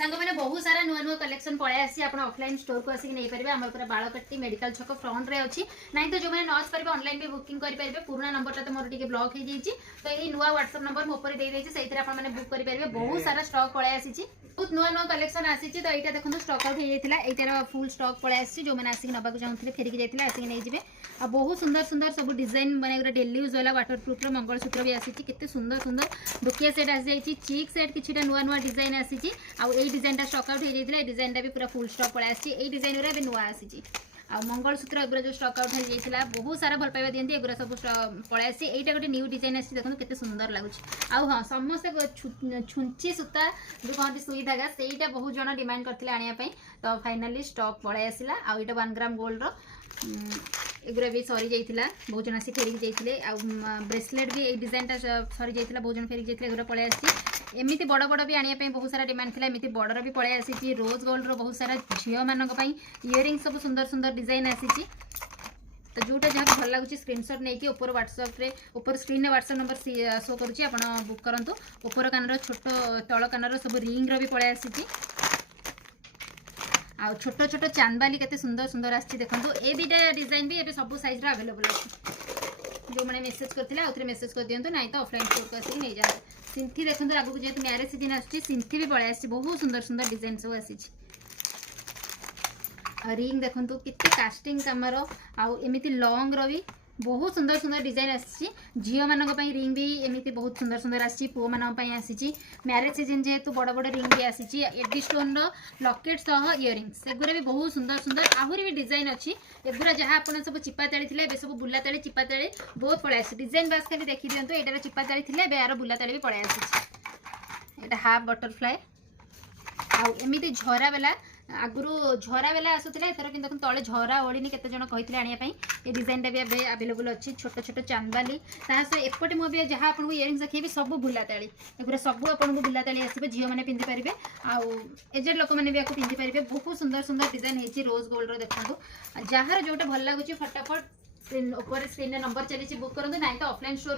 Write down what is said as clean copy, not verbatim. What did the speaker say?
सांग मैंने बहुत सारा नुआ नुआ कलेक्शन पड़े आसी आप ऑफलाइन स्टोर को आसिक नहीं पारे आम पूरा बालकट्टी मेडिकल छक फ्रंट रे अच्छी ना तो जो मैंने न आसपारे ऑनलाइन भी बुकिंग करेंगे पुराना नंबर तो मोर टे ब्लॉक हो जाइए तो ये नुआ व्हाट्सएप नंबर मो पर से बुक करेंगे बहुत सारा स्टॉक पड़े आसी बहुत नुआ नुआ कलेक्शन आसी तो यहाँ देखो स्टॉक आउट हो जाता है फुल स्टॉक पड़े आसी जो मैंने आसिक नाक चाहते फेरिक जाते आसिक नहीं जाए आ बहुत सुंदर सुंदर सब डिजाइन मैंने डेली यूज वाला वाटर प्रूफ मंगलसूत्र भी आसी केते सुंदर सुंदर दुखिया सेट आसी जाइए चीक सेट किसी नुआ नुआ डिजाइन आसी आउ ए डिजाइन स्टॉक आउट हो जाता है डिजाइन भी पूरा फुल स्टॉक पड़े आसी डिजाइन गुरा नुआ आसी आ मंगलसूत्र एगुरा जो स्टॉक आउट हो जाता बहुत सारा भल पाइबा दिखती एगुरा सब पड़े आसी यहाँ गोटे न्यू डिजाइन आसी देखो केते सुंदर लगुच आउ हाँ समस्ते छुंची सूता जो कहते सुई धागा सेटा बहुत जन डिमांड करते आने तो फाइनाली स्टॉक पड़े आसला आ 1 ग्राम गोल्ड एगुरा भी सरी जाइए बहुत जन आसी फेरिक जाते ब्रेसलेट भी डिजाइन सरी जाइए बहुत जन फेरिक जाते एगुरा पड़े आसी एमती बड़ बड़ भी आने बहुत सारा डिमांड थी एमती बड़र भी पड़े आसी रोज गोल्ड बहुत सारा झील मानी इयरिंग सब सुंदर सुंदर डिजाइन आसी तो जोटा जहाँ भल लगुच स्क्रीनशॉट नहीं कि ऊपर व्हाट्सएप रे ऊपर स्क्रीन में व्हाट्सएप नंबर शो करुँच आप बुक करूँ ऊपर कानर छोट तल कानर सब रिंग्र भी पड़े आसी आ छोट छोट चांदबाली केते सुंदर सुंदर आसी देखो ए दुटा डिजाइन भी ये सब साइज अवेलेबल अच्छी जो मैंने मेसेज करते आउे मेसेज कर दिखाँ ना तो ऑफलाइन स्टोर को आसिक नहीं जाए सिंथी देखो आगू जेहतु मैरेज सीजन आसूँ सिंथी भी पड़े आसी बहुत सुंदर सुंदर डिजाइन सब आसी रिंग देखो केते कास्टिंग कमर आमती लंग भी बहुत सुंदर सुंदर डिजाइन आसी झील मान रिंग भी एमती बहुत सुंदर सुंदर आसी पुओ मान आसी मैरेज सीजन जेहेतु बड़ बड़ रिंग भी आसी एडी स्टोन लकेट सह इयरिंग सेगुरा भी बहुत सुंदर सुंदर आहरी भी डिजाइन अच्छी एगुरा जहाँ आप सब चिपा ताड़ी थे सब बुला ताड़ी चिपा ताड़ी बहुत पड़े आसी डिजाइन बास खाली देखी दिखाँ यहाँ चिपा ताड़ी थे यार बुला ताड़ी भी पड़े आसी यहाँ हाफ बटरफ्लाई आमती झरा बेला आगुरी झरा बेला आसूला एथर कि देखो तले झरा ओढ़ी केते जन कहते आने ये डिजाइन भी अवेलेबल अच्छी छोट छोट चांदबाली तासह एपटे मुझे जहाँ आपको इयरिंग्स देखिए सब बुलाताड़ी एगुरा सब आपको बुलाताड़ी आसो झील मैंने पिंधि पारे आउ एजेड लोक मैंने भी पिंधि पारे बहुत सुंदर सुंदर डिजाइन होती रोज गोल्ड देखो जार जोटा भल लगुच फटाफट स्क्रीन ऊपर स्क्रीन नंबर चली बुक करूँ ना तो ऑफलाइन स्टोर